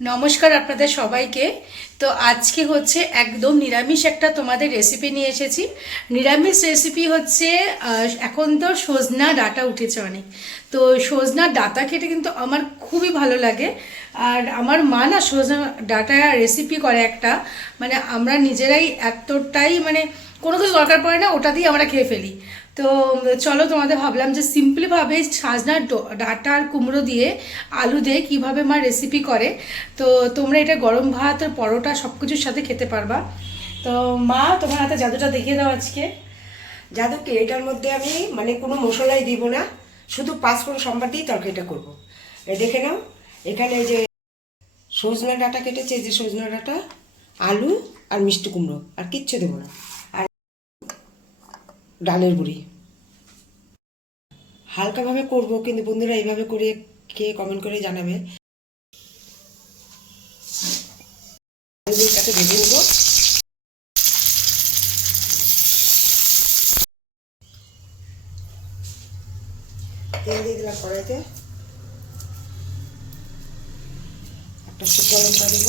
নমস্কার আপনাদের সবাইকে। তো আজকে হচ্ছে একদম নিরামিষ একটা তোমাদের রেসিপি নিয়ে এসেছি। নিরামিষ রেসিপি হচ্ছে এখন তো সজনা ডাটা উঠেছে অনেক। তো সজনা ডাটা খেতে কিন্তু আমার খুবই ভালো লাগে। আর আমার মা না সজনা ডাটা রেসিপি করে একটা। মানে আমরা নিজেরাই এতটাই মানে কোনো কিছু দরকার পড়ে না, ওটা দিয়ে আমরা খেয়ে ফেলি। তো চলো তোমাদের ভাবলাম যে সিম্পলিভাবে সাজনার ডাঁটা আর কুমড়ো দিয়ে আলু দিয়ে কীভাবে মা রেসিপি করে। তো, তোমরা এটা গরম ভাত আর পরোটা সব কিছুর সাথে খেতে পারবা। তো, মা, তোমার হাতে জাদুটা দেখিয়ে দাও আজকে। জাদুকে এটার মধ্যে আমি মানে কোনো মশলাই দিব না, শুধু পাঁচফোড়ন দিয়ে তরকারিটা করব। দেখে নাও, এখানে যে সজনা ডাটা কেটেছে যে সজনা ডাটা, আলু আর মিষ্টি কুমড়ো, আর কিচ্ছু দেবো না। আর ডালের বুড়ি হালকাভাবে করব, কিন্তু বন্ধুরা এইভাবে করে কে কমেন্ট করে জানাবে। এটাকে ভেজে নেব। তেল দিয়ে দিলাম কড়াইতে। একটা দিব পাঁচফোড়ন দেব।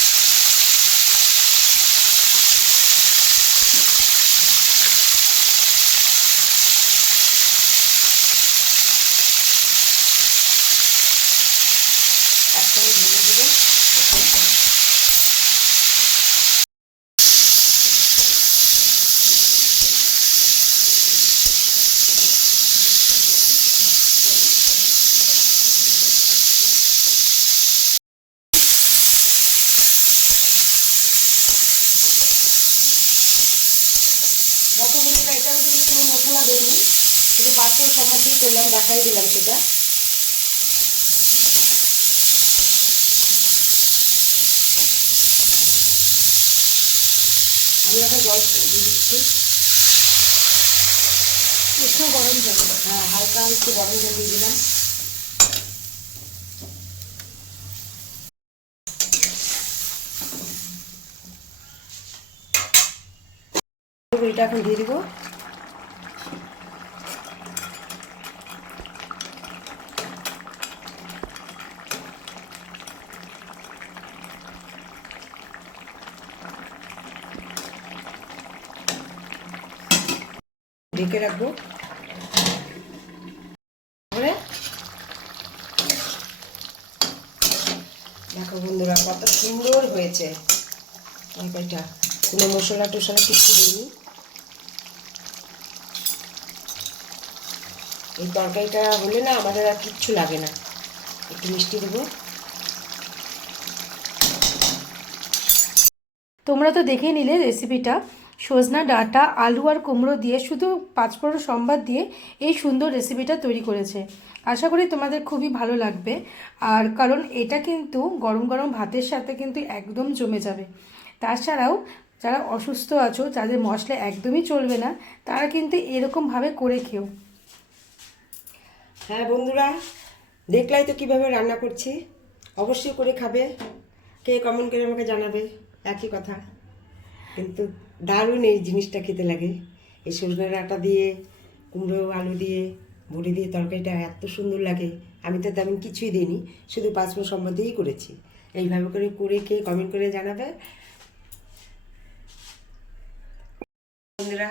মশলা দিইনি শুধু পাঁচশো সম্মান করলাম দেখাই দিলাম সেটা। আমি এখন জল দিয়ে দিচ্ছি। উষ্ণ গরম জল। হ্যাঁ হালকা একটু গরম জল দিয়ে দিলাম। এটা এখন দিয়ে দিব। ঢেকে রাখব। তারপরে দেখো বন্ধুরা, কত সুন্দর হয়েছে। তরকারিটা। কোনো মশলা টশলা কিছু দিইনি। এই তরকারিটা হলে না আমাদের আর কিচ্ছু লাগে না। একটু মিষ্টি দেবো। তোমরা তো দেখে নিলে রেসিপিটা সজনা ডাঁটা, আলু আর কুমড়ো দিয়ে শুধু পাঁচফোড়ন সম্বাদ দিয়ে এই সুন্দর রেসিপিটা তৈরি করেছে। আশা করি তোমাদের খুবই ভালো লাগবে। আর কারণ এটা কিন্তু গরম গরম ভাতের সাথে কিন্তু একদম জমে যাবে। তাছাড়াও যারা অসুস্থ আছো যাদের মশলা একদমই চলবে না, তারা কিন্তু এরকমভাবে করে খেও। হ্যাঁ বন্ধুরা, দেখলাই তো কীভাবে রান্না করছি। অবশ্যই করে খাবে। কে কমেন্ট করে আমাকে জানাবে? একই কথা। কিন্তু দারুণ এই জিনিসটা খেতে লাগে। এই সজনে ডাঁটা দিয়ে, কুমড়ো, আলু দিয়ে, বড়ি দিয়ে তরকারিটা এত সুন্দর লাগে। আমি তো তেমন কিছুই দিইনি, শুধু পাঁচ মাস সম্বন্ধেই করেছি। এইভাবে করে করে কে কমেন্ট করে জানাবে? বন্ধুরা